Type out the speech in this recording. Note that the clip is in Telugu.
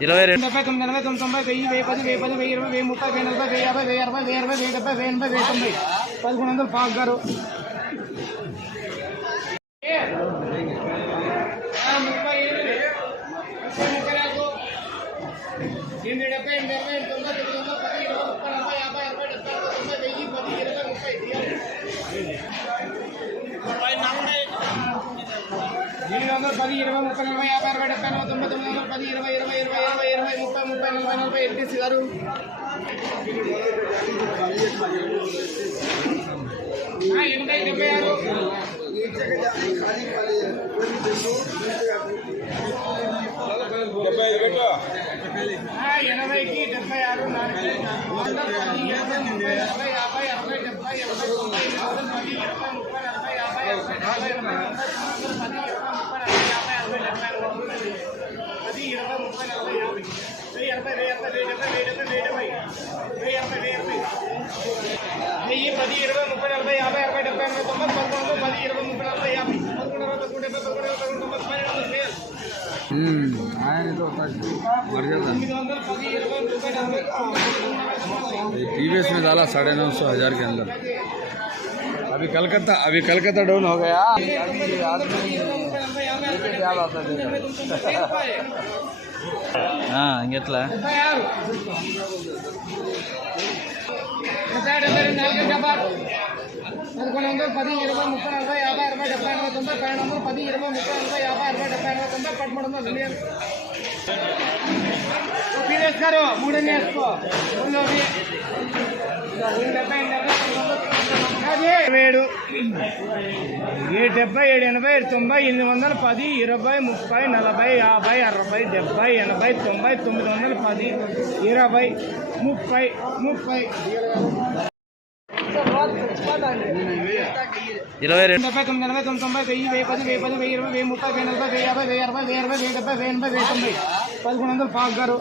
ఇరవై రెండు. డెబ్బై తొమ్మిది ఎనభై తొమ్మిది తొంభై వెయ్యి వెయ్యి పది వెయ్యి పది వెయ్యి ఇరవై వెయ్యి ముప్పై వెయ్యి నలభై వెయ్యి యాభై వెయ్యి అరవై వెయ్యి అరవై వెయ్యి డెబ్బై వెయ్యి ఎనభై వెయ్యి తొంభై. పదకొండు వందలు పాక్ గారు. ముప్పై ఎనిమిది డెబ్బై ఎనిమిది ఎనిమిది తొంభై తొమ్మిది వందల పది ఇరవై ముప్పై నలభై యాభై అరవై డెబ్బై అరవై తొంభై వెయ్యి పది ఇరవై ముప్పై ఎనిమిది వందల పది ఇరవై ముప్పై నలభై యాభై అరవై డెబ్బై ఎనభై తొంభై తొమ్మిది వందల పది ఇరవై ఇరవై ఇరవై ఇరవై ఇరవై ముప్పై ముప్పై నలభై నలభై ఎన్టీసీ గారు ఎనభై డెబ్బై ఆరు ఆ, ఎనభైకి డెబ్బై ఆరు నాలుగు వెయ్యి పది ఇరవై ముప్పై నలభై యాభై అరవై డెబ్బై ఎనభై తొంభై పదకొండు పది ఇరవై ముప్పై నలభై యాభై పదకొండు అరవై పదకొండు డెబ్బై పదకొండు ఇరవై పదకొండు తొంభై పన్నెండు వందల వేలు తొమ్మిది వందల పది ఇరవై ముప్పై నలభై टीवीएस में डाला साढ़े नौ सौ हजार के अंदर अभी कलकत्ता अभी कलकत्ता डाउन हो गया ఇంకెట్లా ముప్పై ఆరు ముప్పై డెబ్బై రెండు నాలుగు డెబ్బై పదకొండు వందలు పది ఇరవై ముప్పై నలభై యాభై అరవై డెబ్బై ఎనభై తొంభై పన్నెండు వందలు పది ఇరవై ముప్పై నలభై యాభై అరవై డెబ్బై ఎనభై తొంభై పదమూడు వందలు మిలియన్ పీరేస్ గారు మూడని వేసుకో మూడులోవి డెబ్బై ఏడు ఏ డెబ్బై ఏడు ఎనభై ఏడు తొంభై ఎనిమిది వందల పది ఇరవై ముప్పై నలభై యాభై అరవై డెబ్బై ఎనభై తొంభై తొమ్మిది వందల పది ఇరవై ముప్పై ముప్పై. ఇరవై రెండు. డెబ్బై తొమ్మిది ఎనభై తొమ్మిది తొంభై వెయ్యి వెయ్యి పది వెయ్యి పది వెయ్యి ఇరవై వెయ్యి ముప్పై వెయ్యి నలభై వెయ్యి యాభై వెయ్యి అరవై వెయ్యి అరవై వెయ్యి డెబ్బై వెయ్యి ఎనభై వెయ్యి తొంభై. పదకొండు వందలు పాక్ గారు.